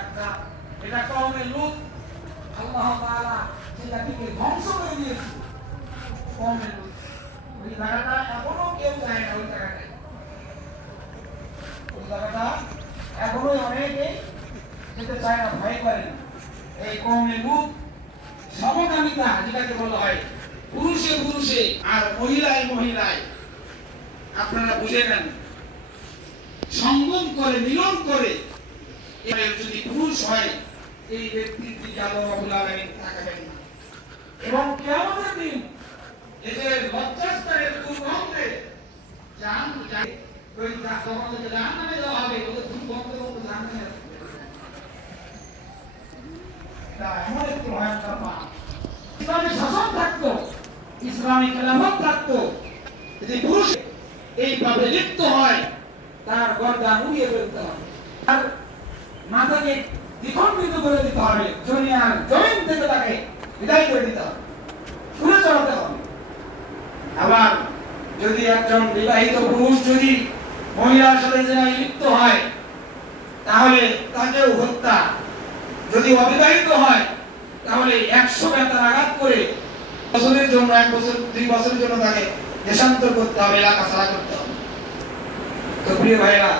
একটা এটা কওমে লূত আল্লাহ তাআলা যে জাতিকে ধ্বংস করে দিয়েছে কওমে লূত ওই জায়গাটা এখনো কেউ যায় না ওই জায়গাটায় ওই জায়গাটা এখনো অনেকে যেতে চায় না ভয় করে না এই কওমে লূত সমকামিতা যেটাকে বলা হয় পুরুষে পুরুষে আর মহিলায় মহিলায় আপনারা বুঝে নেন সঙ্গম করে মিলন করে যদি পুরুষ হয় এই ব্যক্তির দিকে আল্লাহ রাব্বুল আলামিন তাকাবেন না এবং কিয়ামতের দিন এই যে লজ্জাস্থানের দুর্গন্ধে জাহান্নামে যায় ওই জাহান্নামে যাওয়া হবে ওদের দুর্গন্ধে জাহান্নামে যাবে এটা এমন একটি ভয়ঙ্কর পাপ ইসলামী শাসন থাকতো ইসলামী খেলাফত থাকতো যদি পুরুষ এই পাপে লিপ্ত হয় তার গর্দান উড়িয়ে ফেলতে হবে আর মাথাকে দ্বিখণ্ডিত করে দিতে হবে দুনিয়ার জমিন থেকে তাকে বিদায় করে দিতে হবে ছুঁড়ে চড়াতে হবে আবার যদি একজন বিবাহিত পুরুষ যদি মহিলার সাথে জেনায় লিপ্ত হয় তাহলে তাকেও হত্যা যদি অবিবাহিত হয় তাহলে 100 বেতার আঘাত করে বছরের জন্য 1 বছর 2 বছরের জন্য তাকে দেশান্তর করতে হবে এলাকা ছাড়া করতে হবে তো প্রিয় ভাইরা